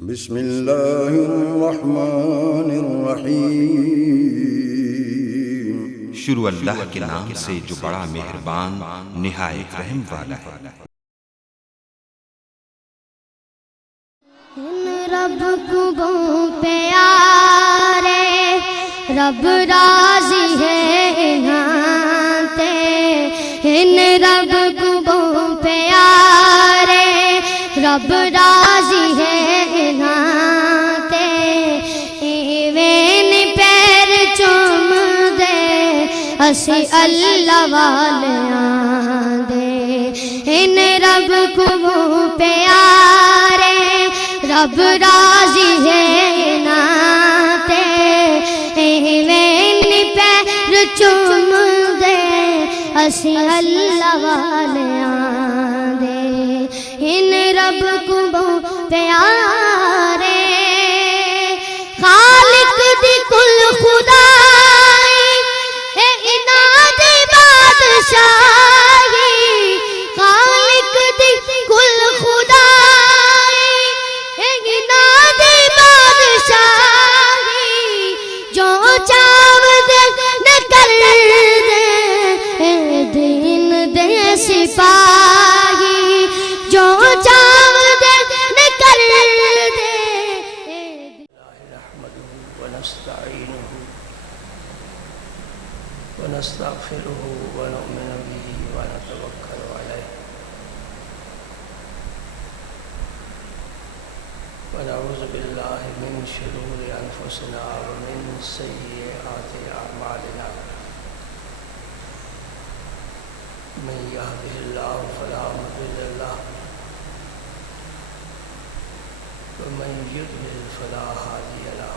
بسم اللہ الرحمن الرحیم۔ شروع اللہ کے نام سے جو بڑا مہربان نہایت رحم والا ہے۔ رب کو پیارے رب راضی ہے انہاں ان رب کو پیارے رب راضی ہے انہاں ایویں پیر چوم دے اسی اللہ والیاں دے ان رب کو پیارے رب راضی ہے ناتے ایویں پیر چوم دے اسی اللہ والیاں دے ان رب کو پیارے خالق دی کل خدائی انہاں دی بادشاہی خالق دی کل خدائی انہاں دی بادشاہی جو چاو دے نہ کر دے دین دے سپاہی جو چاو دے نہ کر دے نحمده ونستعینه ونستغفره ونؤمن به ونتوکل علیه ونعوذ بالله من شرور انفسنا ومن سیئات اعمالنا من يهده الله فلا مضل له ومن يضلل فلا هادي له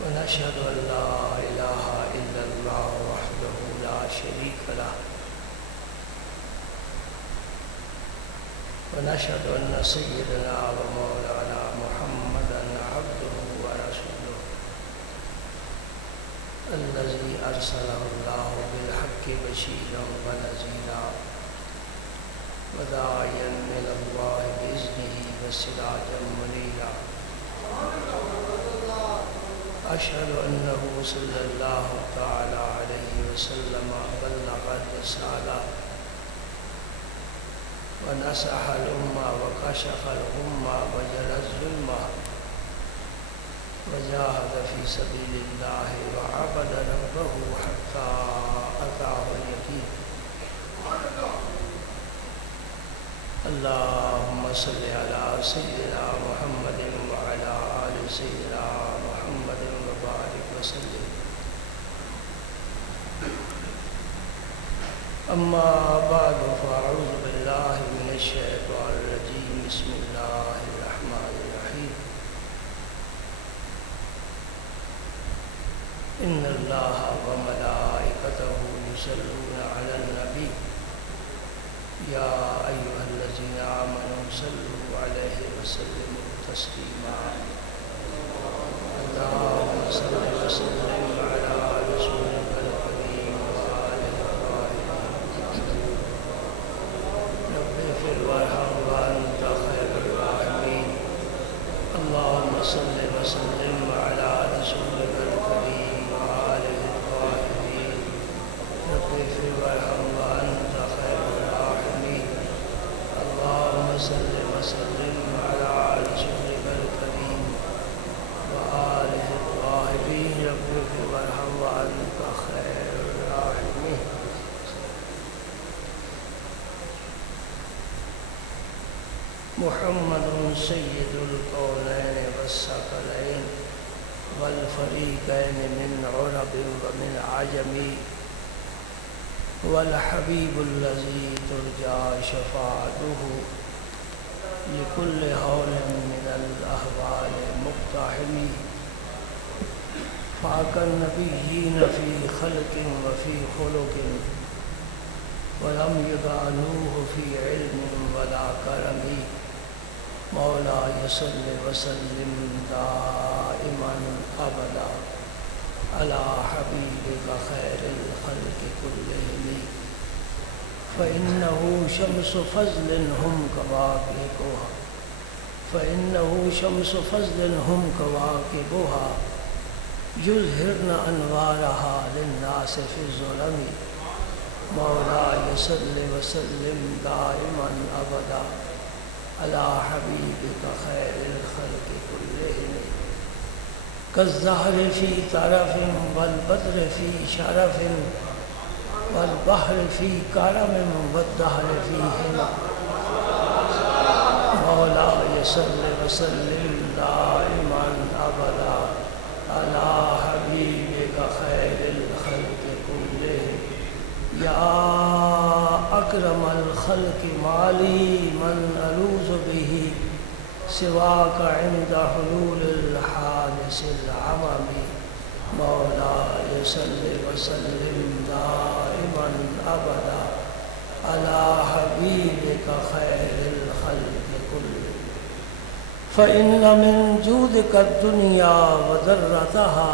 ونشهد أن لا إله إلا الله وحده لا شريك له ونشهد أن سيدنا ومولانا محمدا عبده ورسوله الذي أرسله الله بالحق بشيرا ونذيرا وداعيا إلى الله بإذنه وسراجا منيرا أشهد أنه صلى الله تعالى عليه وسلم بلغ الرسالة ونصح الأمة وكشف الغمة وجلى الظلمة وجاهد في سبيل الله وعبد ربه حتى أتاه اليقين اللهم صل على سيدنا محمد وعلى آل سيدنا محمد وبارك وسلم أما بعد فأعوذ بالله من الشيطان الرجيم بسم الله الرحمن الرحيم إن الله وملائكته يصلون على النبي يا أيها الذين آمنوا صلوا عليه وسلموا تسليما اللهم صل وسلم على رسولك الكريم وآله الطاهرين رب اغفر وارحم وأنت خير الراحمين اللهم صل وسلم على رسولك الكريم وآله الطاهرين رب اغفر وارحم وأنت خير الراحمين اللهم صل وسلم على رسولك الكريم وآله الطاهرين رب اغفر وارحم وأنت خير الراحمين محمد سيد الكونين والثقلين والفريقين من عرب ومن عجم والحبيب الذي ترجى شفاعته لكل هول من الأهوال مقتحم فاق النبيين في خلق وفي خلق ولم يبعنوه في علم ولا كرم مولاي صل وسلم دائما أبدا على حبيبك خير الخلق كلهم فإنه شمس فضل هم كواكبها فإنه شمس فضل هم كواكبها يظهرن أنوارها للناس في الظلم مولاي صل وسلم دائما أبدا على حبيبك خير الخلق كلهم كالزهر في طرف والبدر في شرف والبحر في كرم والدهر فيهما مولاي صل وسلم دائما أبدا على حبيبك خير الخلق كلهم يا أكرم الخلق مالي من ألوذ به سواك عند حلول الحادث العمم مولاي صل وسلم دائما أبدا على حبيبك خير الخلق كلهم فإن من جودك الدنيا وذرتها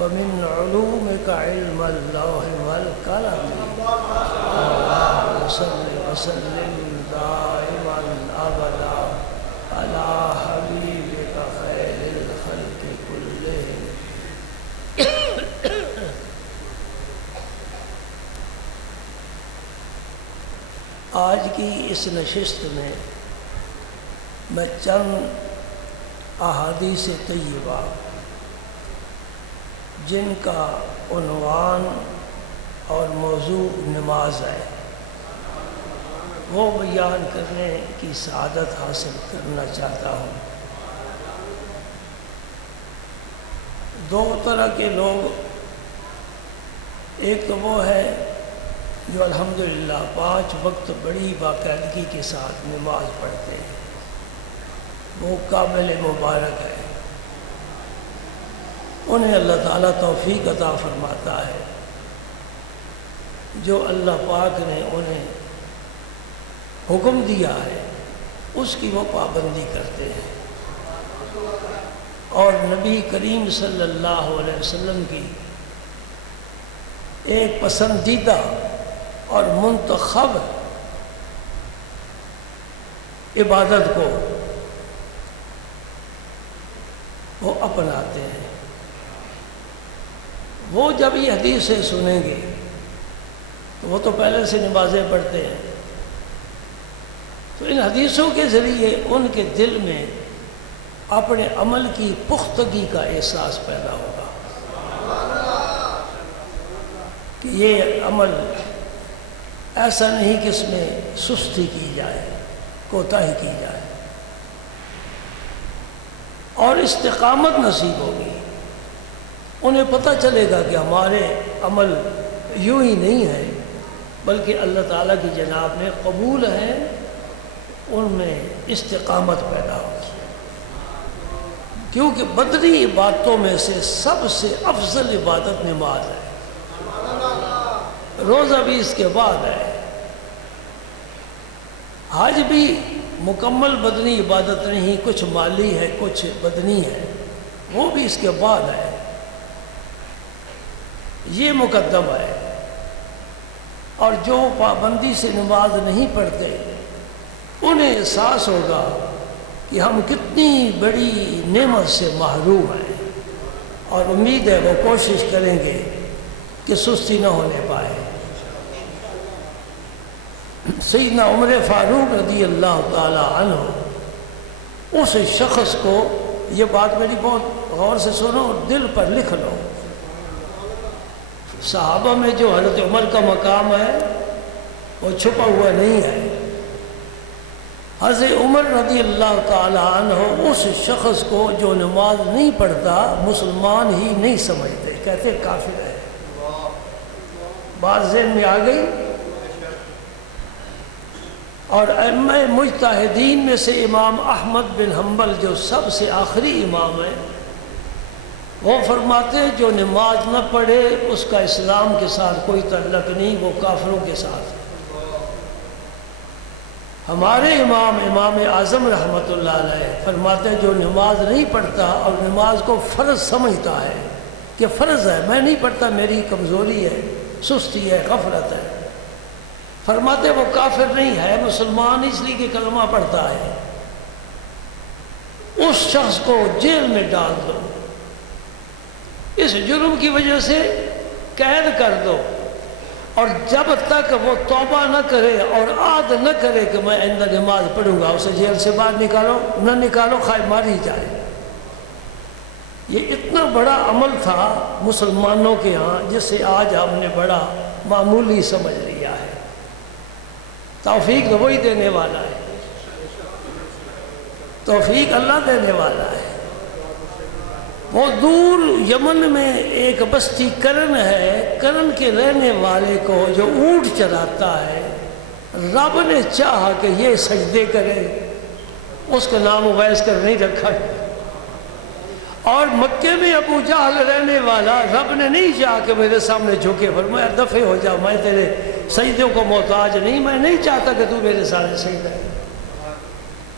ومن علومك علم اللوح والقلم مولاي صل وسلم دائما أبدا على حبيبك خير الخلق كلهم آج کی اس نشست میں چند احادیث طیبہ جن کا عنوان اور موضوع نماز ہے وہ بیان کرنے کی سعادت حاصل کرنا چاہتا ہوں۔ دو طرح کے لوگ، ایک تو وہ ہے جو الحمدللہ 5 وقت بڑی باقاعدگی کے ساتھ نماز پڑھتے ہیں، وہ قابل مبارک ہے، انہیں اللہ تعالیٰ توفیق عطا فرماتا ہے۔ جو اللہ پاک نے انہیں حکم دیا ہے اس کی وہ پابندی کرتے ہیں، اور نبی کریم صلی اللہ علیہ وسلم کی ایک پسندیدہ اور منتخب عبادت کو وہ اپناتے ہیں۔ وہ جب یہ حدیثیں سنیں گے تو وہ تو پہلے سے نمازیں پڑھتے ہیں، تو ان حدیثوں کے ذریعے ان کے دل میں اپنے عمل کی پختگی کا احساس پیدا ہوگا کہ یہ عمل ایسا نہیں کہ اس میں سستی کی جائے، کوتاہی کی جائے، اور استقامت نصیب ہوگی۔ انہیں پتہ چلے گا کہ ہمارے عمل یوں ہی نہیں ہے بلکہ اللہ تعالیٰ کی جناب میں قبول ہیں، ان میں استقامت پیدا ہوگی، کیونکہ بدنی عبادتوں میں سے سب سے افضل عبادت نماز ہے، روزہ بھی اس کے بعد ہے، حج بھی مکمل بدنی عبادت نہیں، کچھ مالی ہے کچھ بدنی ہے، وہ بھی اس کے بعد ہے، یہ مقدم ہے۔ اور جو پابندی سے نماز نہیں پڑھتے انہیں احساس ہوگا کہ ہم کتنی بڑی نعمت سے محروم ہیں، اور امید ہے وہ کوشش کریں گے کہ سستی نہ ہونے پائے۔ سیدنا عمر فاروق رضی اللہ تعالی عنہ، اس شخص کو، یہ بات میری بہت غور سے سنو اور دل پر لکھ لو، صحابہ میں جو حضرت عمر کا مقام ہے وہ چھپا ہوا نہیں ہے۔ حضرت عمر رضی اللہ تعالی عنہ اس شخص کو جو نماز نہیں پڑھتا مسلمان ہی نہیں سمجھتے، کہتے کافر ہے۔ بات ذہن میں آ گئی؟ اور ائمہ مجتہدین میں سے امام احمد بن حنبل جو سب سے آخری امام ہے، وہ فرماتے ہیں جو نماز نہ پڑھے اس کا اسلام کے ساتھ کوئی تعلق نہیں، وہ کافروں کے ساتھ۔ ہمارے امام اعظم رحمۃ اللہ علیہ فرماتے ہیں جو نماز نہیں پڑھتا اور نماز کو فرض سمجھتا ہے کہ فرض ہے، میں نہیں پڑھتا، میری کمزوری ہے، سستی ہے، غفلت ہے، فرماتے وہ کافر نہیں ہے، مسلمان اس لیے کہ کلمہ پڑھتا ہے، اس شخص کو جیل میں ڈال دو، اس جرم کی وجہ سے قید کر دو، اور جب تک وہ توبہ نہ کرے اور عہد نہ کرے کہ میں آئندہ نماز پڑھوں گا، اسے جیل سے باہر نکالو، نہ نکالو، خواہ ماری جائے۔ یہ اتنا بڑا عمل تھا مسلمانوں کے ہاں جسے آج ہم نے بڑا معمولی سمجھ لیا ہے۔ توفیق وہی دینے والا ہے، توفیق اللہ دینے والا ہے۔ وہ دور یمن میں ایک بستی کرن ہے، کرن کے رہنے والے کو جو اونٹ چراتا ہے، رب نے چاہا کہ یہ سجدے کرے، اس کا نام اویس کر نہیں رکھا ہے۔ اور مکے میں ابو جہل رہنے والا، رب نے نہیں چاہا کہ میرے سامنے جھکے، فرمایا دفع ہو جا، میں تیرے سجدوں کو محتاج نہیں، میں نہیں چاہتا کہ تو میرے سامنے سجدہ کرے۔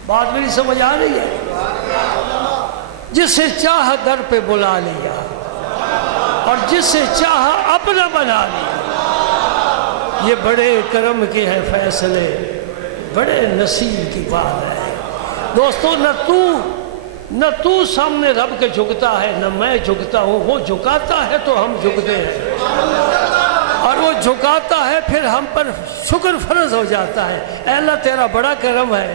بات میری سمجھ آ رہی ہے؟ جسے چاہا در پہ بلا لیا اور جسے چاہا اپنا بنا لیا۔ یہ بڑے کرم کے ہیں فیصلے، بڑے نصیب کی بات ہے۔ دوستو، نہ تو سامنے رب کے جھکتا ہے، نہ میں جھکتا ہوں، وہ جھکاتا ہے تو ہم جھکتے ہیں، اور وہ جھکاتا ہے پھر ہم پر شکر فرض ہو جاتا ہے۔ اے اللہ تیرا بڑا کرم ہے،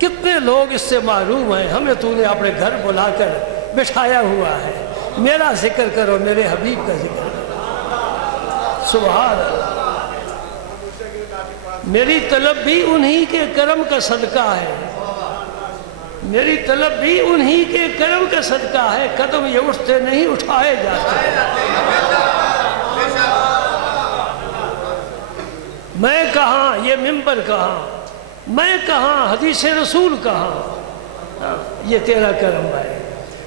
کتنے لوگ اس سے محروم ہیں، ہمیں تو نے اپنے گھر بلا کر بٹھایا ہوا ہے۔ میرا ذکر کرو، میرے حبیب کا ذکر کرو، سبحان اللہ۔ میری طلب بھی انہی کے کرم کا صدقہ ہے، میری طلب بھی انہی کے کرم کا صدقہ ہے، قدم یہ اٹھتے نہیں اٹھائے جاتے۔ میں کہاں، یہ منبر کہاں، میں کہاں، حدیث رسول کہاں، یہ تیرا کرم ہے۔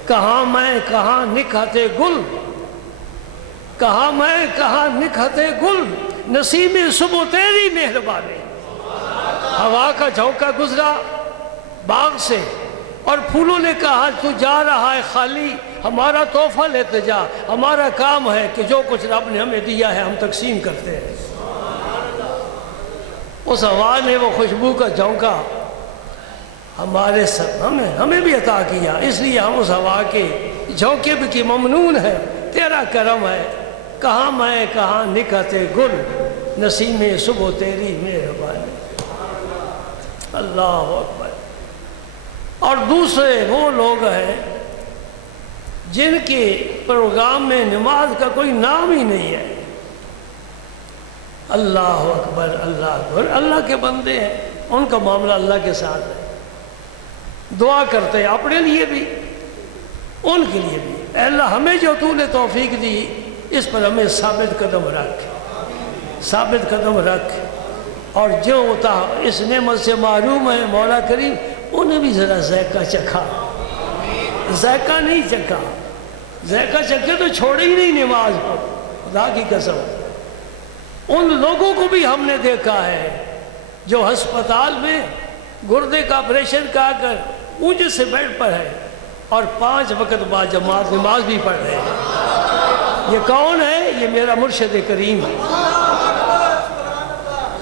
کہاں میں، کہاں نکھتے گل، کہاں میں، کہاں نکھتے گل، نسیم صبح تیری مہربانی۔ ہوا کا جھونکا گزرا باغ سے اور پھولوں نے کہا تو جا رہا ہے خالی، ہمارا تحفہ لیتے جا، ہمارا کام ہے کہ جو کچھ رب نے ہمیں دیا ہے ہم تقسیم کرتے ہیں۔ اس ہوا نے وہ خوشبو کا جھونکا ہمارے ہمیں بھی عطا کیا، اس لیے ہم اس ہوا کے جھونکے بھی کی ممنون ہے۔ تیرا کرم ہے، کہاں میں، کہاں نکھتے گل، نسیم صبح تیری مہربانی۔ اللہ اکبر۔ اور دوسرے وہ لوگ ہیں جن کے پروگرام میں نماز کا کوئی نام ہی نہیں ہے۔ اللہ اکبر، اللہ اکبر، اللہ کے بندے ہیں، ان کا معاملہ اللہ کے ساتھ ہے۔ دعا کرتے ہیں اپنے لیے بھی، ان کے لیے بھی۔ اے اللہ ہمیں جو تو نے توفیق دی، اس پر ہمیں ثابت قدم رکھ، ثابت قدم رکھ، اور جو ہوتا اس نعمت سے محروم ہے مولا کریم انہیں بھی ذرا ذائقہ چکھا۔ ذائقہ نہیں چکھا، ذائقہ چکھے تو چھوڑے ہی نہیں نماز کو، خدا کی قسم۔ ان لوگوں کو بھی ہم نے دیکھا ہے جو ہسپتال میں گردے کا آپریشن کا کر اونچے سے بیڈ پر ہے اور 5 وقت بعد جماعت نماز بھی پڑھ رہے ہیں۔ یہ کون ہے؟ یہ میرا مرشد کریم ہے،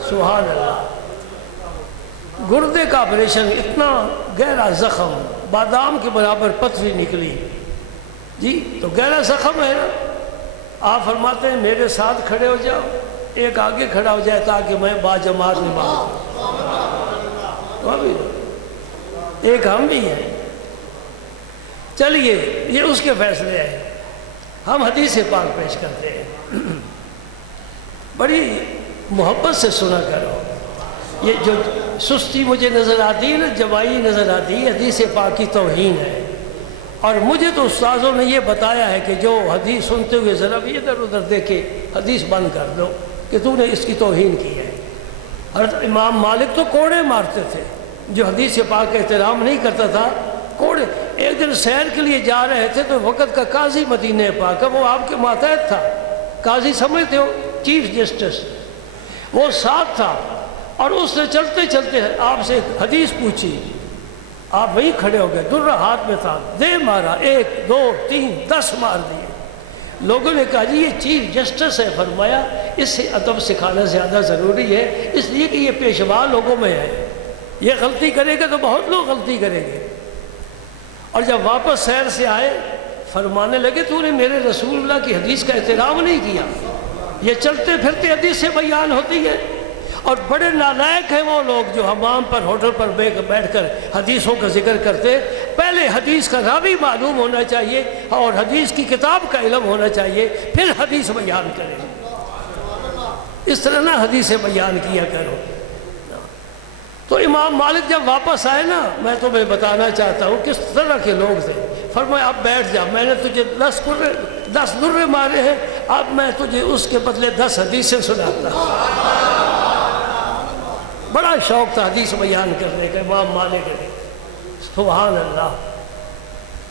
سبحان اللہ۔ گردے کا آپریشن، اتنا گہرا زخم، بادام کے برابر پتھری نکلی جی، تو گہرا زخم ہے نا۔ آپ فرماتے ہیں میرے ساتھ کھڑے ہو جاؤ، ایک آگے کھڑا ہو جائے تاکہ میں با جماعت نماز، ایک ہم بھی ہیں۔ چلیے یہ اس کے فیصلے ہیں، ہم حدیث پاک پیش کرتے ہیں، بڑی محبت سے سنا کرو۔ یہ جو سستی مجھے نظر آتی ہے نا، جوائی نظر آتی ہے، حدیث پاک کی توہین ہے۔ اور مجھے تو استاذوں نے یہ بتایا ہے کہ جو حدیث سنتے ہوئے ذرا بھی ادھر ادھر دیکھے حدیث بند کر دو کہ تو نے اس کی توہین کی ہے۔ حضرت امام مالک تو کوڑے مارتے تھے، جو حدیث پاک کا احترام نہیں کرتا تھا کوڑے۔ ایک دن سیر کے لیے جا رہے تھے تو وقت کا قاضی مدینہ پاک کا، وہ آپ کے ماتحت تھا، قاضی سمجھتے ہو، چیف جسٹس، وہ ساتھ تھا، اور اس نے چلتے چلتے آپ سے ایک حدیث پوچھی، آپ وہیں کھڑے ہو گئے، درہ ہاتھ میں تھا، دے مارا، 1 2 3 10 مار دیے، لوگوں نے کہا جی یہ چیف جسٹس ہے. فرمایا اس سے ادب سکھانا زیادہ ضروری ہے، اس لیے کہ یہ پیشوا لوگوں میں ہے، یہ غلطی کرے گا تو بہت لوگ غلطی کریں گے. اور جب واپس سیر سے آئے فرمانے لگے تو نے میرے رسول اللہ کی حدیث کا احترام نہیں کیا. یہ چلتے پھرتے حدیث سے بیان ہوتی ہے. اور بڑے نالائق ہیں وہ لوگ جو حمام پر ہوٹل پر بیٹھ کر حدیثوں کا ذکر کرتے. پہلے حدیث کا راوی معلوم ہونا چاہیے اور حدیث کی کتاب کا علم ہونا چاہیے، پھر حدیث بیان کریں. اس طرح نہ حدیث بیان کیا کرو. تو امام مالک جب واپس آئے نا، میں تمہیں بتانا چاہتا ہوں کس طرح کے لوگ تھے. فرمایا اب بیٹھ جا، میں نے تجھے 10 درے مارے ہیں، اب میں تجھے اس کے بدلے 10 حدیثیں سناتا. بڑا شوق تھا حدیث بیان کرنے کا امام مالک نے. سبحان اللہ.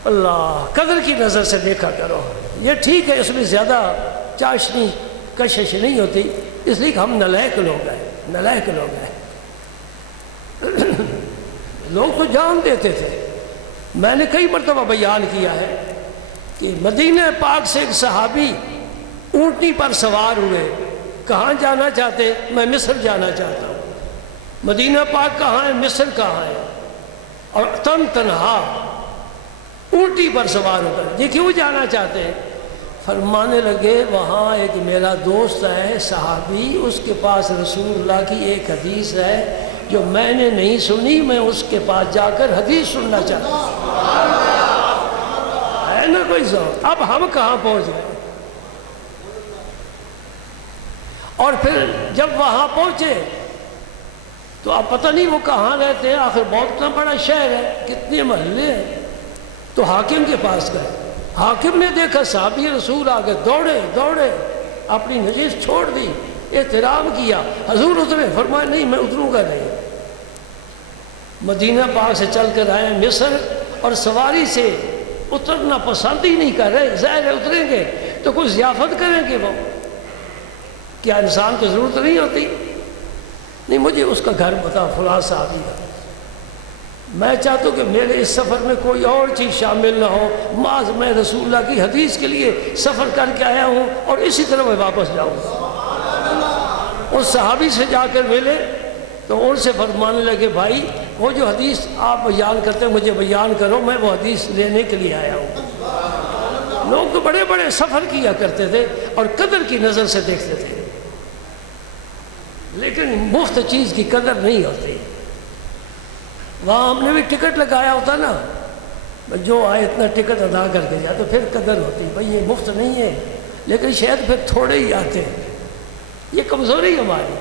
اللہ قدر کی نظر سے دیکھا کرو. یہ ٹھیک ہے، اس میں زیادہ چاشنی کشش نہیں ہوتی، اس لیے کہ ہم نالائق لوگ ہیں، نالائق لوگ ہیں. لوگ تو جان دیتے تھے. میں نے کئی مرتبہ بیان کیا ہے کہ مدینہ پاک سے ایک صحابی اونٹنی پر سوار ہوئے. کہاں جانا چاہتے؟ میں مصر جانا چاہتا ہوں. مدینہ پاک کہاں ہے؟ مصر کہاں ہے؟ اور تنہا اونٹی پر سوار ہو کر یہ کیوں جانا چاہتے ہیں؟ فرمانے لگے وہاں ایک میرا دوست ہے صحابی، اس کے پاس رسول اللہ کی ایک حدیث ہے جو میں نے نہیں سنی، میں اس کے پاس جا کر حدیث سننا چاہتا ہوں. ہے نا کوئی ذوق؟ اب ہم کہاں پہنچ گئے. اور پھر جب وہاں پہنچے تو اب پتہ نہیں وہ کہاں رہتے ہیں، آخر بہت بڑا شہر ہے، کتنے محلے ہیں. تو حاکم کے پاس گئے. حاکم نے دیکھا صحابی رسول آ گئے، دوڑے اپنی نشست چھوڑ دی، احترام کیا. حضور اترے؟ فرمایا نہیں میں اتروں گا نہیں. مدینہ پاک سے چل کر آئے مصر اور سواری سے اترنا پسند ہی نہیں کر رہے. ظاہر ہے اتریں گے تو کوئی ضیافت کریں گے. وہ کیا انسان کو ضرورت نہیں ہوتی؟ نہیں مجھے اس کا گھر بتا فلاں صحابی کا. میں چاہتا ہوں کہ میرے اس سفر میں کوئی اور چیز شامل نہ ہو، محض میں رسول اللہ کی حدیث کے لیے سفر کر کے آیا ہوں اور اسی طرح میں واپس جاؤں. اس صحابی سے جا کر ملے تو ان سے فرمانے لگے بھائی وہ جو حدیث آپ بیان کرتے ہیں مجھے بیان کرو، میں وہ حدیث لینے کے لیے آیا ہوں. لوگ تو بڑے بڑے سفر کیا کرتے تھے اور قدر کی نظر سے دیکھتے تھے، لیکن مفت چیز کی قدر نہیں ہوتی. وہاں ہم نے بھی ٹکٹ لگایا ہوتا نا، جو آئے اتنا ٹکٹ ادا کر کے جائے تو پھر قدر ہوتی. بھائی یہ مفت نہیں ہے، لیکن شاید پھر تھوڑے ہی آتے ہیں. یہ کمزوری ہماری.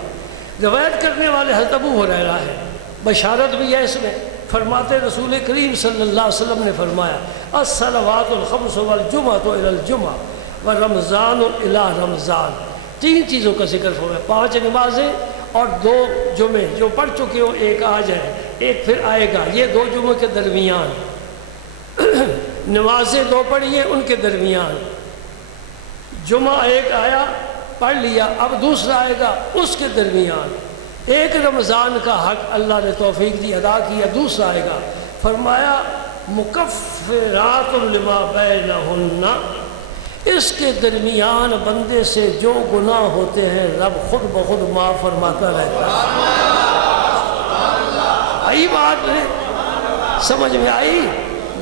روایت کرنے والے حضرت ابو ہریرہ ہے، بشارت بھی ہے اس میں. فرماتے رسول کریم صلی اللہ علیہ وسلم نے فرمایا الصلوات الخمس والجمعۃ الی الجمعہ ورمضان الی رمضان. 3 چیزوں کا ذکر ہوا ہے، 5 نمازیں اور 2 جمعے جو پڑھ چکے ہو، ایک آج ہے ایک پھر آئے گا. یہ 2 جمعوں کے درمیان نمازیں 2 پڑھی ہیں، ان کے درمیان جمعہ ایک آیا پڑھ لیا، اب دوسرا آئے گا اس کے درمیان. ایک رمضان کا حق اللہ نے توفیق دی ادا کیا، دوسرا آئے گا. فرمایا مکفرات لما بینہن، اس کے درمیان بندے سے جو گناہ ہوتے ہیں رب خود بخود معاف فرماتا رہتا ہے. آئی بات ہے؟ سمجھ میں آئی؟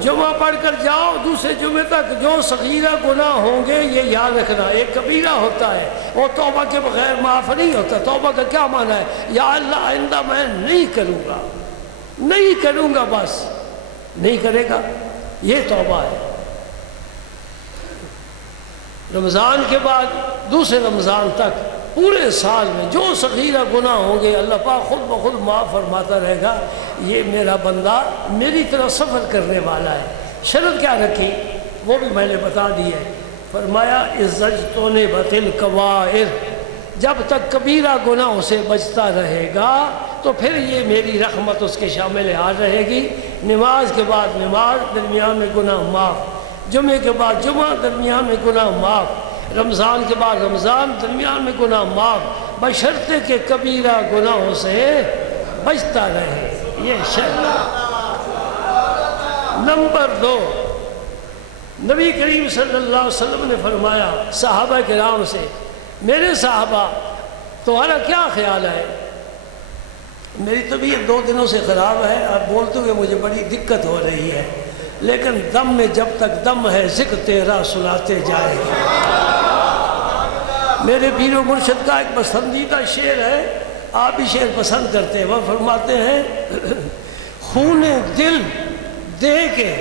جمعہ پڑھ کر جاؤ، دوسرے جمعے تک جو صغیرہ گناہ ہوں گے یہ یاد رکھنا. ایک کبیرہ ہوتا ہے وہ توبہ کے بغیر معاف نہیں ہوتا. توبہ کا کیا معنی ہے؟ یا اللہ آئندہ میں نہیں کروں گا، بس نہیں کرے گا، یہ توبہ ہے. رمضان کے بعد دوسرے رمضان تک پورے سال میں جو صغیرہ گناہ ہوں گے اللہ پاک خود بخود معاف فرماتا رہے گا. یہ میرا بندہ میری طرف سفر کرنے والا ہے. شرط کیا رکھی وہ بھی میں نے بتا دی ہے. فرمایا اجتنبت الکبائر، جب تک کبیرہ گناہوں سے بچتا رہے گا تو پھر یہ میری رحمت اس کے شامل حال رہے گی. نماز کے بعد نماز، درمیان میں گناہ معاف. جمعے کے بعد جمعہ، درمیان میں گناہ معاف. رمضان کے بعد رمضان، درمیان میں گناہ معاف، بشرطے کہ کبیرہ گناہوں سے بچتا رہے. یہ شرط. نمبر 2، نبی کریم صلی اللہ علیہ وسلم نے فرمایا صحابہ کرام سے، میرے صحابہ تمہارا کیا خیال ہے؟ میری طبیعت 2 دنوں سے خراب ہے اور بولتے ہوئے مجھے بڑی دقت ہو رہی ہے، لیکن دم میں جب تک دم ہے ذکر تیرا سناتے جائے۔ میرے پیر و مرشد کا ایک پسندیدہ شعر ہے، آپ بھی شعر پسند کرتے ہیں، وہ فرماتے ہیں خون دل دے کے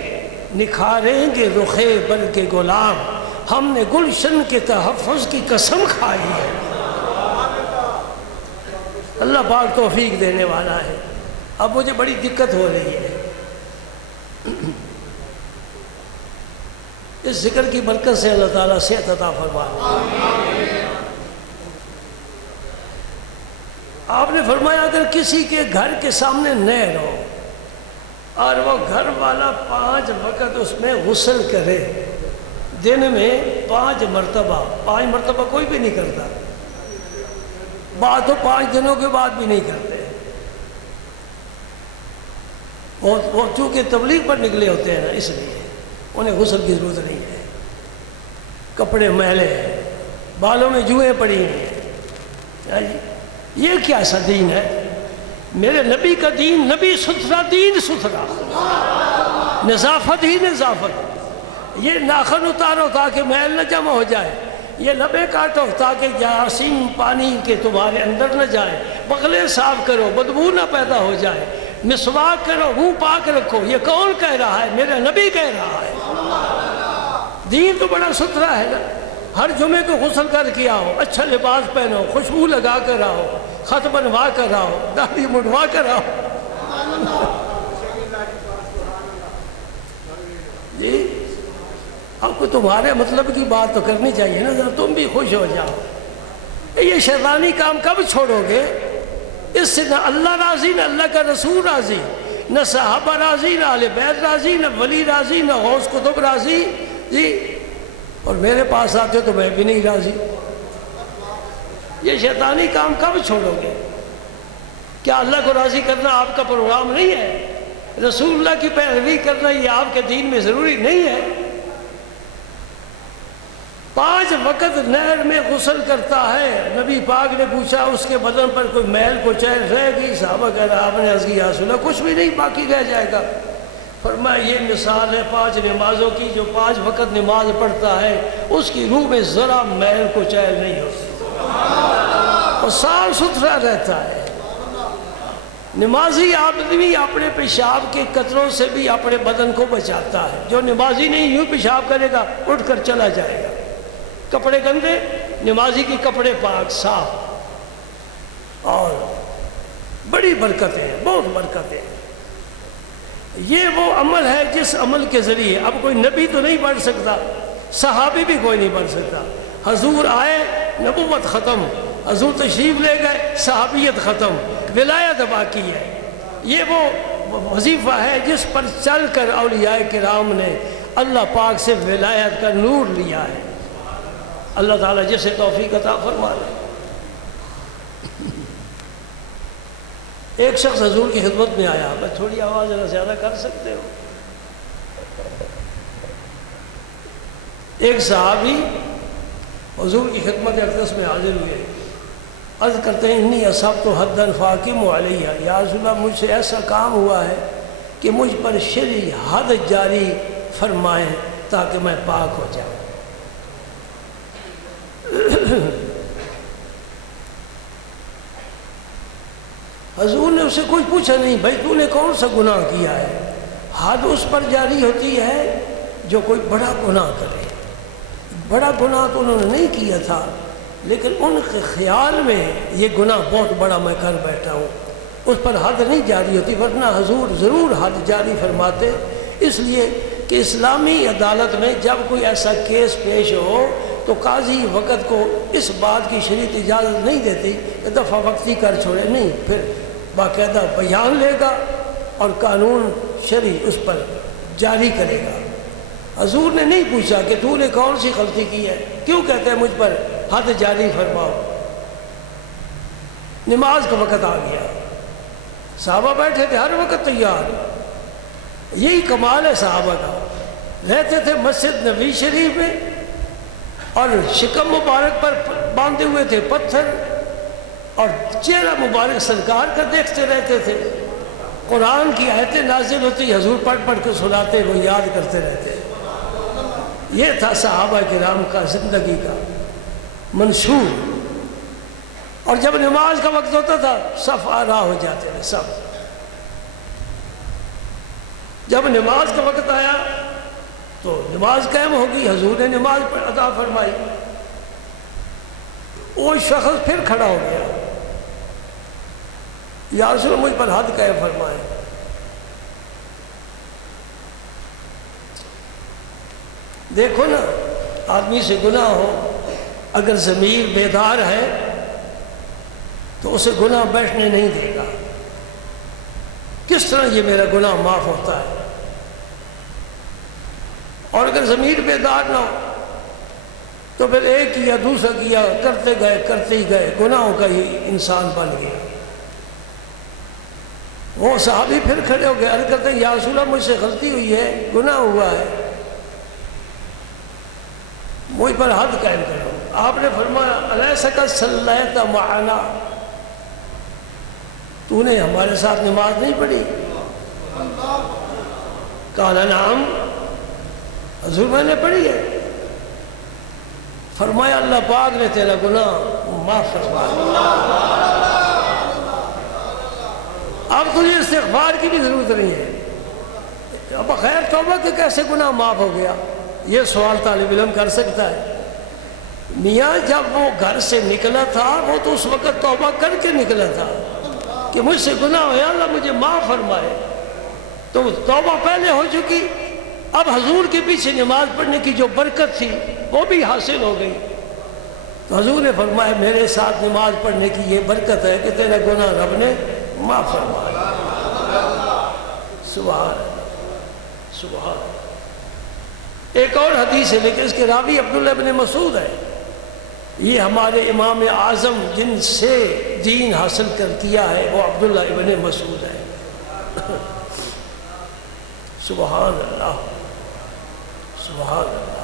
نکھاریں گے رخے بن کے گلاب، ہم نے گلشن کے تحفظ کی قسم کھائی ہے۔ اللہ پاک توفیق دینے والا ہے۔ اب مجھے بڑی دقت ہو رہی ہے، اس ذکر کی برکت سے اللہ تعالیٰ صحت عطا فرمائے۔ آپ نے فرمایا اگر کسی کے گھر کے سامنے نہر ہو اور وہ گھر والا 5 وقت اس میں غسل کرے، دن میں 5 مرتبہ کوئی بھی نہیں کرتا، بعد تو 5 دنوں کے بعد بھی نہیں کرتے، وہ چونکہ تبلیغ پر نکلے ہوتے ہیں نا، اس لیے انہیں غسل کی ضرورت نہیں ہے، کپڑے میلے ہیں، بالوں میں جوئیں پڑی ہیں، یہ کیا سا دین ہے؟ میرے نبی کا دین، نبی ستھرا دین ستھرا، نظافت ہی نظافت۔ یہ ناخن اتارو تاکہ میل نہ جمع ہو جائے، یہ لبے کاٹو تاکہ جراثیم پانی کے تمہارے اندر نہ جائے، بغلیں صاف کرو بدبو نہ پیدا ہو جائے، مسواک کرو منہ پاک رکھو۔ یہ کون کہہ رہا ہے؟ میرا نبی کہہ رہا ہے۔ دین تو بڑا ستھرا ہے نا، ہر جمعے کو غسل کر کے آؤ، اچھا لباس پہنو، خوشبو لگا کر آؤ، خط بنوا کر آؤ، داڑھی منڈوا کر آؤ۔ جی اب کو تمہارے مطلب کی بات تو کرنی چاہیے نا، ذرا تم بھی خوش ہو جاؤ۔ یہ شیطانی کام کب چھوڑو گے؟ اس سے نہ اللہ راضی، نہ اللہ کا رسول راضی، نہ صحابہ راضی، نہ اہل بیت راضی، نہ ولی راضی، نہ غوث قطب راضی۔ جی اور میرے پاس آتے ہو تو میں بھی نہیں راضی۔ یہ شیطانی کام کب چھوڑو گے؟ کیا اللہ کو راضی کرنا آپ کا پروگرام نہیں ہے؟ رسول اللہ کی پیروی کرنا یہ آپ کے دین میں ضروری نہیں ہے؟ 5 وقت نہر میں غسل کرتا ہے، نبی پاک نے پوچھا اس کے بدن پر کوئی میل کوچیل رہ گئی؟ صحابہ کہہ رہا آپ نے عرض کی یا رسول اللہ کچھ بھی نہیں باقی رہ جائے گا۔ فرمایا یہ مثال ہے 5 نمازوں کی، جو 5 وقت نماز پڑھتا ہے اس کی روح میں ذرا میل کوچیل نہیں ہوتی، اور صاف ستھرا رہتا ہے۔ نمازی آدمی اپنے پیشاب کے قطروں سے بھی اپنے بدن کو بچاتا ہے، جو نمازی نہیں یوں پیشاب کرے گا اٹھ کر چلا جائے گا۔ کپڑے گندے، نمازی کے کپڑے پاک صاف، اور بڑی برکتیں ہیں، بہت برکتیں ہیں۔ یہ وہ عمل ہے جس عمل کے ذریعے اب کوئی نبی تو نہیں بن سکتا، صحابی بھی کوئی نہیں بن سکتا۔ حضور آئے نبوت ختم، حضور تشریف لے گئے صحابیت ختم، ولایت باقی ہے۔ یہ وہ وظیفہ ہے جس پر چل کر اولیاء کرام نے اللہ پاک سے ولایت کا نور لیا ہے۔ اللہ تعالیٰ جسے توفیق عطا فرمائے۔ ایک شخص حضور کی خدمت میں آیا، بس تھوڑی آواز ذرا زیادہ کر سکتے ہو؟ ایک صحابی حضور کی خدمت اقدس میں حاضر ہوئے، عرض کرتے ہیں انی اصبت حدا فاقم علیہ، یا رسول اللہ مجھ سے ایسا کام ہوا ہے کہ مجھ پر شرعی حد جاری فرمائیں تاکہ میں پاک ہو جاؤں۔ حضور نے اسے کچھ پوچھا نہیں، بھائی تو نے کون سا گناہ کیا ہے؟ حد اس پر جاری ہوتی ہے جو کوئی بڑا گناہ کرے۔ بڑا گناہ تو انہوں نے نہیں کیا تھا، لیکن ان کے خیال میں یہ گناہ بہت بڑا میں کر بیٹھا ہوں، اس پر حد نہیں جاری ہوتی، ورنہ حضور ضرور حد جاری فرماتے۔ اس لیے کہ اسلامی عدالت میں جب کوئی ایسا کیس پیش ہو تو قاضی وقت کو اس بات کی شریعت اجازت نہیں دیتی کہ دفعہ وقتی کر چھوڑے، نہیں، پھر باقاعدہ بیان لے گا اور قانون شرعی اس پر جاری کرے گا۔ حضور نے نہیں پوچھا کہ تو نے کون سی غلطی کی ہے، کیوں کہتے ہیں مجھ پر حد جاری فرماؤ۔ نماز کا وقت آ گیا، صحابہ بیٹھے تھے ہر وقت تیار۔ یہی کمال ہے صحابہ کا، رہتے تھے مسجد نبی شریف میں، اور شکم مبارک پر باندھے ہوئے تھے پتھر، اور چہرہ مبارک سرکار کا دیکھتے رہتے تھے۔ قرآن کی آیتیں نازل ہوتی، حضور پڑھ پڑھ کے سناتے، وہ یاد کرتے رہتے۔ یہ تھا صحابہ کرام کا زندگی کا منشور۔ اور جب نماز کا وقت ہوتا تھا صف آرا ہو جاتے تھے سب۔ جب نماز کا وقت آیا تو نماز قائم ہوگی، حضور نے نماز ادا فرمائی، وہ شخص پھر کھڑا ہو گیا، یا رسول اللہ مجھ پر حد قائم فرمائے۔ دیکھو نا، آدمی سے گناہ ہو، اگر ضمیر بیدار ہے تو اسے گناہ بیٹھنے نہیں دے گا۔ کس طرح یہ میرا گناہ معاف ہوتا ہے؟ اور اگر ضمیر بیدار نہ ہو تو پھر ایک کیا دوسرا کیا، کرتے ہی گئے، گناہوں کا ہی انسان بن گیا۔ وہ صحابی پھر کھڑے ہو گئے، عرض کرتے ہیں یا رسول اللہ مجھ سے غلطی ہوئی ہے، گناہ ہوا ہے، مجھ پر حد قائم کرو۔ آپ نے فرمایا الیس قد صلیت معنا، تو نے ہمارے ساتھ نماز نہیں پڑھی؟ قال نعم، حضور میں نے پڑھی ہے۔ فرمایا اللہ پاک نے تیرا گناہ معاف فرمایا، اب تجھے استغفار کی بھی ضرورت نہیں ہے۔ اب خیر توبہ کہ کیسے گناہ معاف ہو گیا؟ یہ سوال طالب علم کر سکتا ہے۔ میاں جب وہ گھر سے نکلا تھا وہ تو اس وقت توبہ کر کے نکلا تھا کہ مجھ سے گناہ ہوا، اللہ مجھے معاف فرمائے، تو توبہ پہلے ہو چکی۔ اب حضور کے پیچھے نماز پڑھنے کی جو برکت تھی وہ بھی حاصل ہو گئی۔ تو حضور نے فرمایا میرے ساتھ نماز پڑھنے کی یہ برکت ہے کہ تیرا گناہ رب نے معاف فرمایا۔ سبحان اللہ، سبحان اللہ۔ ایک اور حدیث ہے لیکن اس کے راوی عبداللہ ابن مسعود ہے۔ یہ ہمارے امام اعظم جن سے دین حاصل کر کیا ہے وہ عبداللہ ابن مسعود ہے۔ سبحان اللہ، سبحان اللہ۔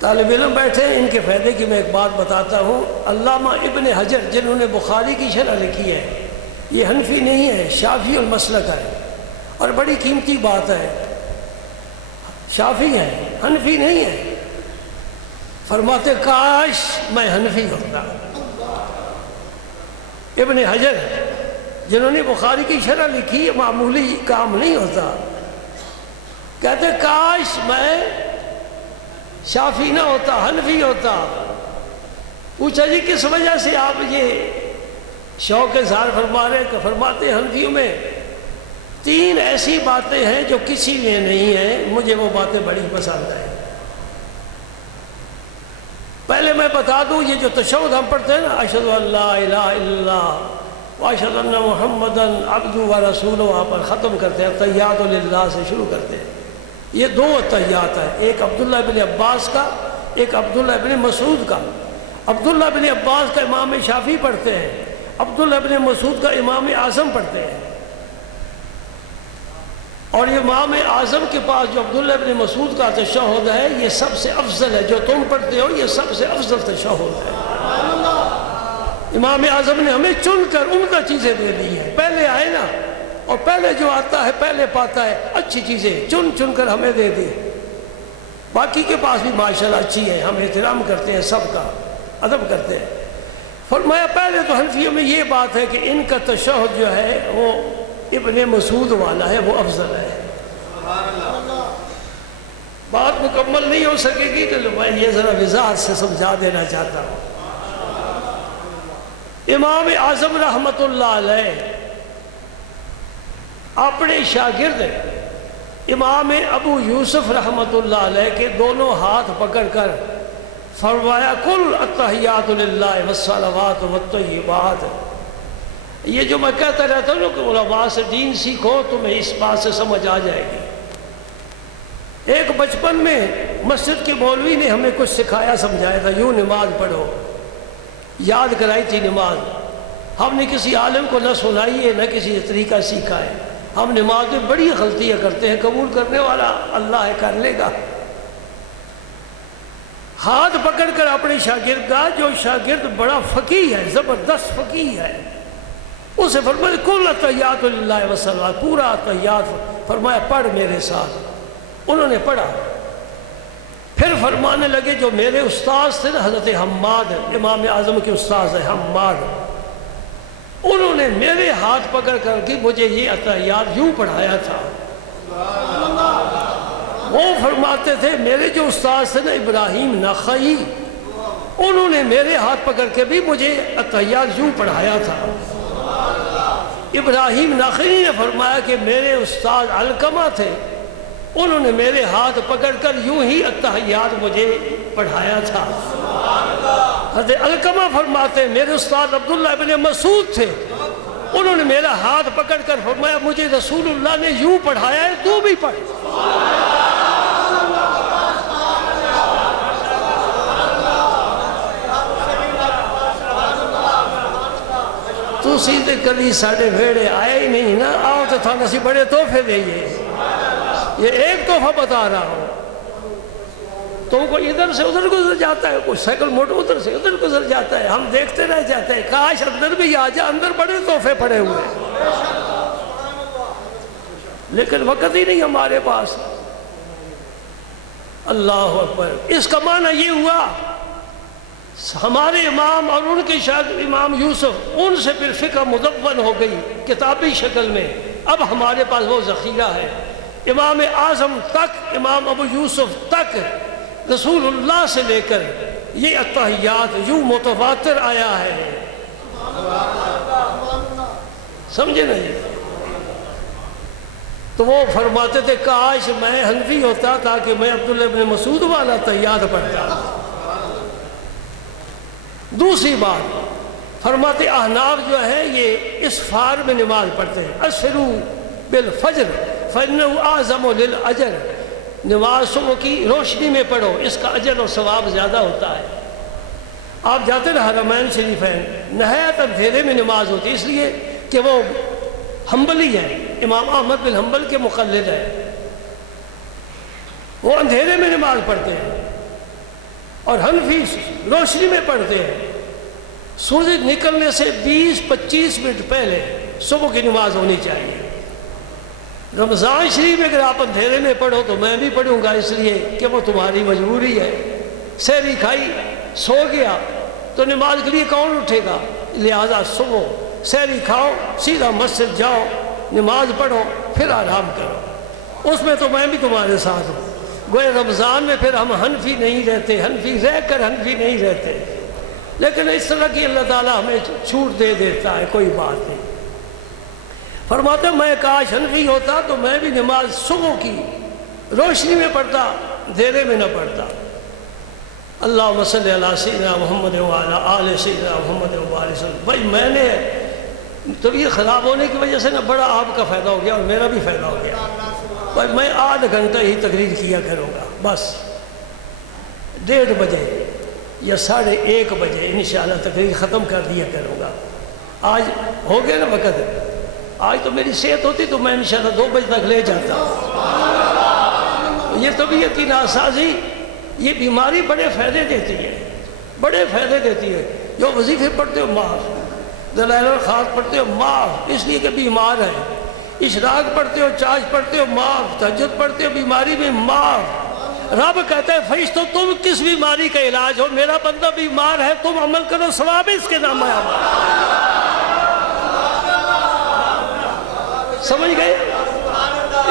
طالب علم بیٹھے، ان کے فائدے کی میں ایک بات بتاتا ہوں۔ علامہ ابن حجر جنہوں نے بخاری کی شرح لکھی ہے، یہ حنفی نہیں ہے، شافعی المسلک ہے، اور بڑی قیمتی بات ہے۔ شافعی ہے، حنفی نہیں ہے۔ فرماتے کاش میں حنفی ہوتا۔ ابن حجر جنہوں نے بخاری کی شرح لکھی، معمولی کام نہیں ہوتا۔ کہتے کاش میں شافعی نہ ہوتا، حنفی ہوتا۔ پوچھا جی کس وجہ سے آپ یہ شوق اظہار فرما رہے ہیں؟ کہ فرماتے ہیں حنفیوں میں 3 ایسی باتیں ہیں جو کسی میں نہیں ہیں، مجھے وہ باتیں بڑی پسند ہیں۔ پہلے میں بتا دوں، یہ جو تشہد ہم پڑھتے ہیں نا، اشہد ان لا الہ الا اللہ واشہد ان محمدا عبدہ ورسولہ، وہاں پر ختم کرتے ہیں، التحیات للہ سے شروع کرتے ہیں۔ یہ 2 التحیات ہیں، ایک عبداللہ بن عباس کا، ایک عبداللہ بن مسعود کا۔ عبداللہ بن عباس کا امام شافعی پڑھتے ہیں، عبداللہ بن مسعود کا امام اعظم پڑھتے ہیں۔ اور امام اعظم کے پاس جو عبداللہ بن مسعود کا تشہد ہے یہ سب سے افضل ہے، جو تم پڑھتے ہو یہ سب سے افضل تشہد ہے۔ امام اعظم نے ہمیں چن کر عمدہ چیزیں دے دی ہیں۔ پہلے آئے نا، اور پہلے جو آتا ہے پہلے پاتا ہے، اچھی چیزیں چن چن کر ہمیں دے دی۔ باقی کے پاس بھی ماشاءاللہ اچھی ہے، ہم احترام کرتے ہیں، سب کا ادب کرتے ہیں۔ فرمایا پہلے تو حنفیوں میں یہ بات ہے کہ ان کا تشہد جو ہے وہ ابن مسعود والا ہے، وہ افضل ہے۔ بات مکمل نہیں ہو سکے گی تو میں یہ ذرا وضاحت سے سمجھا دینا چاہتا ہوں۔ امام اعظم رحمۃ اللہ علیہ اپنے شاگرد امام ابو یوسف رحمۃ اللہ علیہ کے دونوں ہاتھ پکڑ کر فرمایا کل التحیات للہ والصلوات والطیبات۔ یہ جو میں کہتا رہتا ہوں کہ علماء سے دین سیکھو، تمہیں اس بات سے سمجھ آ جائے گی۔ ایک بچپن میں مسجد کے مولوی نے ہمیں کچھ سکھایا، سمجھایا تھا، یوں نماز پڑھو، یاد کرائی تھی نماز۔ ہم نے کسی عالم کو نہ سنائی ہے نہ کسی طریقہ سیکھا ہے، ہم نماز میں بڑی غلطیاں کرتے ہیں، قبول کرنے والا اللہ ہے، کر لے گا۔ ہاتھ پکڑ کر اپنے شاگرد کا، جو شاگرد بڑا فقیہ ہے، زبردست فقیہ ہے، اسے فرمایا کل التحیات للہ والصلوات، پورا التحیات فرمایا پڑھ میرے ساتھ۔ انہوں نے پڑھا، پھر فرمانے لگے جو میرے استاذ تھے نا حضرت حماد، امام اعظم کے استاذ ہیں حماد، انہوں نے میرے ہاتھ پکڑ کر کے مجھے یہ التحیات یوں پڑھایا تھا۔ وہ فرماتے تھے میرے جو استاذ تھے نا ابراہیم نخعی، انہوں نے میرے ہاتھ پکڑ کے بھی مجھے التحیات یوں پڑھایا تھا۔ ابراہیم نخعی نے فرمایا کہ میرے استاد علقمہ تھے، انہوں نے میرے ہاتھ پکڑ کر یوں ہی التحیات مجھے پڑھایا تھا۔ حضرت علقمہ فرماتے ہیں میرے استاد عبداللہ ابن مسعود تھے، انہوں نے میرا ہاتھ پکڑ کر فرمایا مجھے رسول اللہ نے یوں پڑھایا ہے، تو بھی پڑھ۔ تو سیدھے کبھی ساڑھے بھیڑے آئے ہی نہیں نا، آؤ تو تھا نسی بڑے تحفے دئیے۔ یہ ایک تحفہ بتا رہا ہوں، تم کو ادھر سے ادھر گزر جاتا ہے، کوئی سائیکل موٹر ادھر سے ادھر گزر جاتا ہے، ہم دیکھتے رہ جاتے ہیں، کاش اندر بھی آ جا، اندر بڑے تحفے پڑے ہوئے، لیکن وقت ہی نہیں ہمارے پاس۔ اللہ اکبر۔ اس کا معنی یہ ہوا ہمارے امام اور ان کے شاگرد امام یوسف، ان سے پھر فقہ مدون ہو گئی کتابی شکل میں، اب ہمارے پاس وہ ذخیرہ ہے۔ امام اعظم تک، امام ابو یوسف تک رسول اللہ سے لے کر یہ التحیات یوں متواتر آیا ہے، سمجھے نا جی؟ تو وہ فرماتے تھے کاش میں حنفی ہوتا تاکہ میں عبداللہ ابن مسعود والا التحیات پڑھتا۔ دوسری بات فرماتے احناف جو ہے یہ اسفار میں نماز پڑھتے ہیں، اسفروا بالفجر فإنه اعظم للأجر، نماز صبح کی روشنی میں پڑھو، اس کا اجر اور ثواب زیادہ ہوتا ہے۔ آپ جاتے نا حرمین شریفین، نہایت اندھیرے میں نماز ہوتی، اس لیے کہ وہ حنبلی ہے، امام احمد بن حنبل کے مقلد ہے، وہ اندھیرے میں نماز پڑھتے ہیں، اور حنفی روشنی میں پڑھتے ہیں۔ سورج نکلنے سے 20-25 منٹ پہلے صبح کی نماز ہونی چاہیے۔ رمضان شریف میں اگر آپ اندھیرے میں پڑھو تو میں بھی پڑھوں گا، اس لیے کہ وہ تمہاری مجبوری ہے۔ سحری کھائی سو گیا تو نماز کے لیے کون اٹھے گا؟ لہذا صبح سحری کھاؤ، سیدھا مسجد جاؤ، نماز پڑھو، پھر آرام کرو، اس میں تو میں بھی تمہارے ساتھ ہوں۔ گوئے رمضان میں پھر ہم حنفی نہیں رہتے، حنفی رہ کر حنفی نہیں رہتے، لیکن اس طرح کی اللہ تعالیٰ ہمیں چھوٹ دے دیتا ہے، کوئی بات نہیں۔ فرماتے میں کاش حنفی ہوتا تو میں بھی نماز صبح کی روشنی میں پڑھتا، اندھیرے میں نہ پڑھتا۔ اللہم صلی علی سیدنا محمد وعلی آل سیدنا محمد وعلی وسلم۔ بھائی میں نے طبیعت خراب ہونے کی وجہ سے نا بڑا آپ کا فائدہ ہو گیا اور میرا بھی فائدہ ہو گیا۔ بھائی میں آدھ گھنٹہ ہی تقریر کیا کروں گا، بس 1:30 بجے یا 1:30 بجے انشاءاللہ تقریر ختم کر دیا کروں گا۔ آج ہو گیا نا وقت، آج تو میری صحت ہوتی تو میں انشاءاللہ 2 بجے تک لے جاتا۔ یہ طبیعت کی ناسازی، یہ بیماری بڑے فائدے دیتی ہے، بڑے فائدے دیتی ہے۔ جو وظیفے پڑھتے ہو معاف، دلائل الخاص پڑھتے ہو معاف، اس لیے کہ بیمار ہے، اشراق پڑھتے ہو، چاش پڑھتے ہو معاف، تہجد پڑھتے ہو بیماری میں معاف۔ رب کہتا ہے فرشتوں تم کس بیماری کا علاج ہو، میرا بندہ بیمار ہے، تم عمل کرو، ثواب اس کے نام ہے۔ سمجھ گئے؟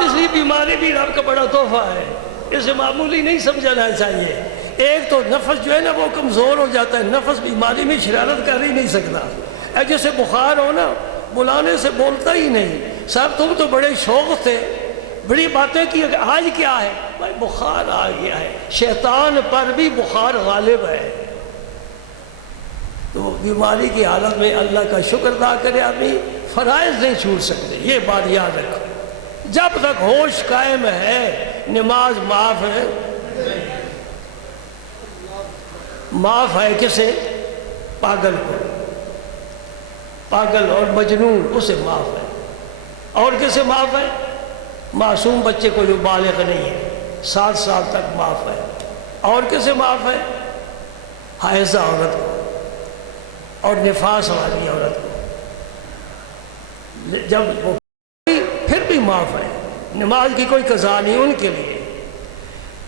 اس لیے بیماری بھی رب کا بڑا تحفہ ہے، اسے معمولی نہیں سمجھنا چاہیے۔ ایک تو نفس جو ہے نا وہ کمزور ہو جاتا ہے، نفس بیماری میں شرارت کر ہی نہیں سکتا۔ جیسے بخار ہو نا، بلانے سے بولتا ہی نہیں۔ صاحب تم تو بڑے شوق تھے، بڑی باتیں کی، آج کیا ہے؟ بھائی بخار آ گیا ہے، شیطان پر بھی بخار غالب ہے۔ تو بیماری کی حالت میں اللہ کا شکر ادا کرے آدمی، فرائض نہیں چھوڑ سکتے، یہ بات یاد رکھو۔ جب تک ہوش قائم ہے نماز معاف ہے۔ معاف ہے کسے؟ پاگل کو، پاگل اور مجنون، اسے معاف ہے۔ اور کسے معاف ہے؟ معصوم بچے کو جو بالغ نہیں ہے 7 سال تک معاف ہے. اور کسے معاف ہے؟ حائضہ عورت کو اور نفاس والی عورت کو. جب وہ پھر بھی معاف ہے. نماز کی کوئی قضا نہیں ان کے لیے.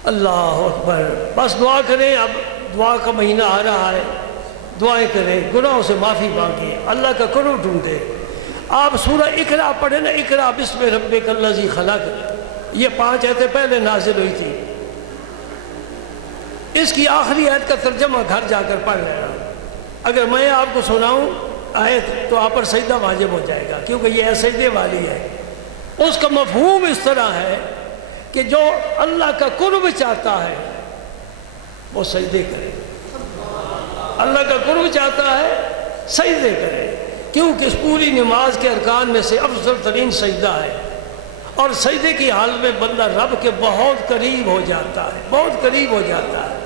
اللہ اکبر. بس دعا کریں. اب دعا کا مہینہ آ رہا ہے, دعائیں کریں, گناہوں سے معافی مانگیں, اللہ کا قرب ڈھونڈیں. آپ سورہ اقرا پڑھیں نا, اقرا بسم ربک الذی خلق, یہ 5 آیتیں پہلے نازل ہوئی تھی. اس کی آخری آیت کا ترجمہ گھر جا کر پڑھ لینا. اگر میں آپ کو سناؤں آیت تو آپ پر سجدہ واجب ہو جائے گا, کیونکہ یہ سجدے والی ہے. اس کا مفہوم اس طرح ہے کہ جو اللہ کا قرب چاہتا ہے وہ سجدے کرے. اللہ کا قرب چاہتا ہے سجدے کرے, کیونکہ اس پوری نماز کے ارکان میں سے افضل ترین سجدہ ہے. اور سجدے کی حالت میں بندہ رب کے بہت قریب ہو جاتا ہے, بہت قریب ہو جاتا ہے.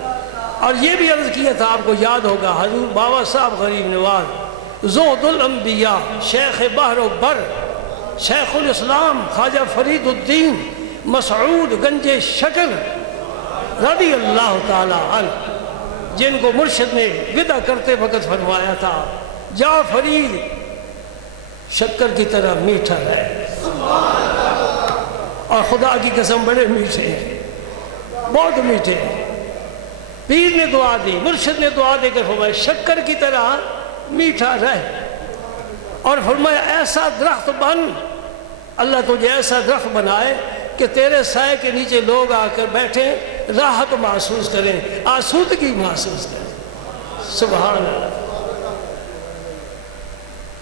اور یہ بھی عرض کیا تھا, آپ کو یاد ہوگا, حضور بابا صاحب غریب نواز زہد الانبیاء, شیخ بحر و بر, شیخ الاسلام خواجہ فرید الدین مسعود گنج شکر رضی اللہ تعالی عنہ, جن کو مرشد نے ودا کرتے وقت فرمایا تھا, جا فرید شکر کی طرح میٹھا ہے. اور خدا کی قسم بڑے میٹھے ہیں, بہت میٹھے ہیں. پیر نے دعا دی, مرشد نے دعا دے کر فرمایا شکر کی طرح میٹھا رہ, اور فرمایا ایسا درخت بن, اللہ تجھے ایسا درخت بنائے کہ تیرے سائے کے نیچے لوگ آ کر بیٹھیں, راحت محسوس کریں, آسودگی محسوس کریں. سبحان اللہ.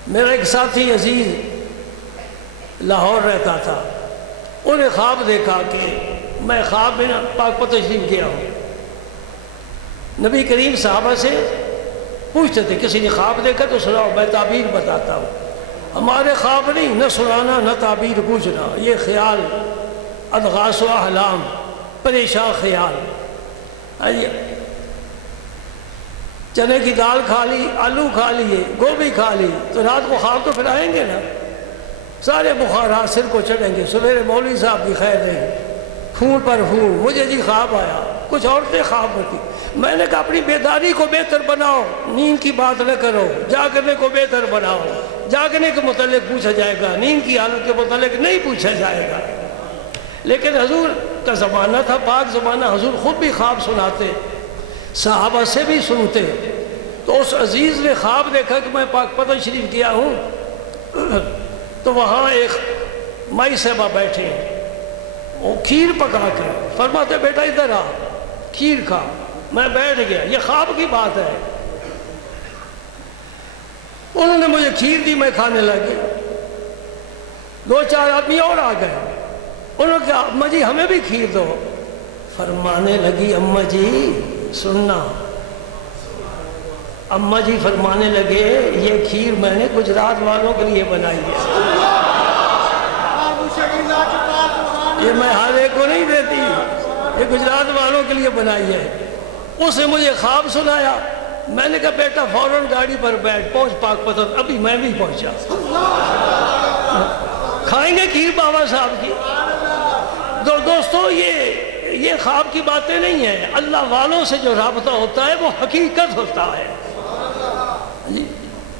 میرا ایک ساتھی عزیز لاہور رہتا تھا, انہیں خواب دیکھا کہ میں خواب میں پاک پتہ شریف گیا ہوں. نبی کریم صحابہ سے پوچھتے تھے, کسی نے خواب دیکھا تو سناؤ, میں تعبیر بتاتا ہوں. ہمارے خواب نہیں, نہ سنانا نہ تعبیر پوچھنا, یہ خیال اضغاث و احلام, پریشان خیال. چنے کی دال کھا لی, آلو کھا لیے, گوبھی کھا لی, تو رات کو خواب تو پھر آئیں گے نا, سارے بخارات سر کو چڑھیں گے. سویرے مولوی صاحب کی خیر نہیں, خون پر خون, مجھے جی خواب آیا. کچھ عورتیں خواب ہوتی. میں نے کہا اپنی بیداری کو بہتر بناؤ, نیند کی بات نہ کرو, جاگنے کو بہتر بناؤ. جاگنے کے متعلق پوچھا جائے گا, نیند کی حالت کے متعلق نہیں پوچھا جائے گا. لیکن حضور کا زمانہ تھا, پاک زمانہ, حضور خود بھی خواب سناتے, صحابہ سے بھی سنتے. تو اس عزیز نے خواب دیکھا کہ میں پاک پتن شریف گیا ہوں, تو وہاں ایک مائی صاحبہ بیٹھے, وہ کھیر پکا کر فرماتے بیٹا ادھر آ, کھیر کھا. میں بیٹھ گیا, یہ خواب کی بات ہے. انہوں نے مجھے کھیر دی, میں کھانے لگا. 2-4 آدمی اور آ گئے, انہوں نے کہا اماں جی ہمیں بھی کھیر دو. فرمانے لگی اماں جی سننا, اماں جی فرمانے لگے یہ کھیر میں نے گجرات والوں کے لیے بنائی ہے, یہ میں ہر ایک کو نہیں دیتی, یہ گجرات والوں کے لیے بنائی ہے. اس نے مجھے خواب سنایا. میں نے کہا بیٹا فوراً گاڑی پر بیٹھ, پہنچ پاک پتن. ابھی میں بھی پہنچا. کھائیں گے کھیر بابا صاحب کی. دوستو یہ خواب کی باتیں نہیں ہیں, اللہ والوں سے جو رابطہ ہوتا ہے وہ حقیقت ہوتا ہے.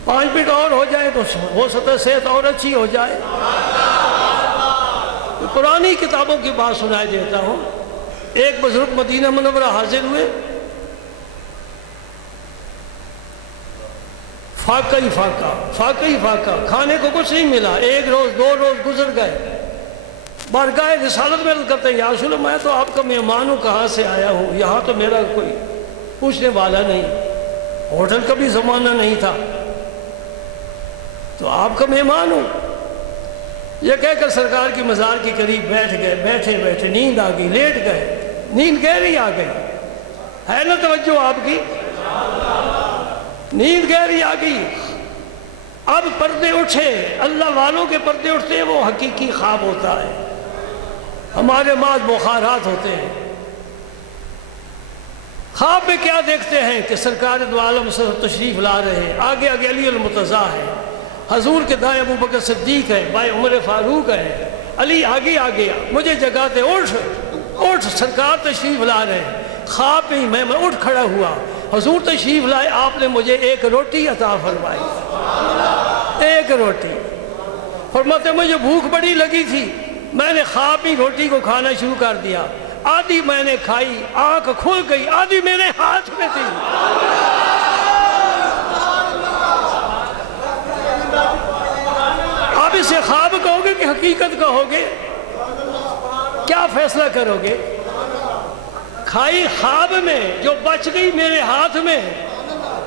5 منٹ اور ہو جائے تو ہو سکتا ہے صحت اور اچھی ہو جائے. پرانی کتابوں کی بات سنائی دیتا ہوں. ایک بزرگ مدینہ منورہ حاضر ہوئے, فاقہ ہی فاقہ, کھانے کو کچھ نہیں ملا. 1 روز 2 روز گزر گئے. بارگاہ رسالت میں عرض کرتے ہیں یا رسول اللہ میں تو آپ کا مہمان ہوں, کہاں سے آیا ہوں, یہاں تو میرا کوئی پوچھنے والا نہیں, ہوٹل کا بھی زمانہ نہیں تھا, تو آپ کا مہمان ہوں. یہ کہہ کر سرکار کی مزار کے قریب بیٹھ گئے. بیٹھے نیند آ گئی, لیٹ گئے, نیند گہری آ گئی. ہے نا توجہ آپ کی, نیند گہری آ گئی. اب پردے اٹھے, اللہ والوں کے پردے اٹھتے ہیں, وہ حقیقی خواب ہوتا ہے. ہمارے بعد بخارات ہوتے ہیں. خواب میں کیا دیکھتے ہیں کہ سرکار دو عالم سے تشریف لا رہے ہیں, آگے علی المرتضیٰ ہے, حضور کے دائیں ابو بکر صدیق ہیں، بائیں عمر فاروق ہیں، علی آگے آ گیا، مجھے جگاتے اٹھ سرکار تشریف لا رہے ہیں، خواب میں میں اٹھ کھڑا ہوا، حضور تشریف لائے، آپ نے مجھے ایک روٹی عطا فرمائی، ایک روٹی۔ فرماتے مجھے بھوک بڑی لگی تھی، میں نے خواب ہی روٹی کو کھانا شروع کر دیا، آدھی میں نے کھائی، آنکھ کھل گئی، آدھی میرے ہاتھ میں تھی۔ آپ اسے خواب کہو گے کہ حقیقت کہو گے؟ کیا فیصلہ کرو گے؟ کھائی خواب میں، جو بچ گئی میرے ہاتھ میں،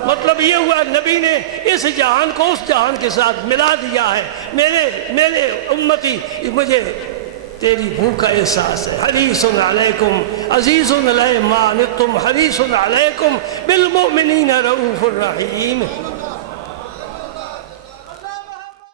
مطلب یہ ہوا نبی نے اس جہان کو اس جہان کے ساتھ ملا دیا ہے۔ میرے امتی، مجھے تیری بھوک کا احساس ہے۔ حریص علیکم عزیز علیہ ما عنتم حریص علیکم بالمؤمنین رؤوف الرحیم۔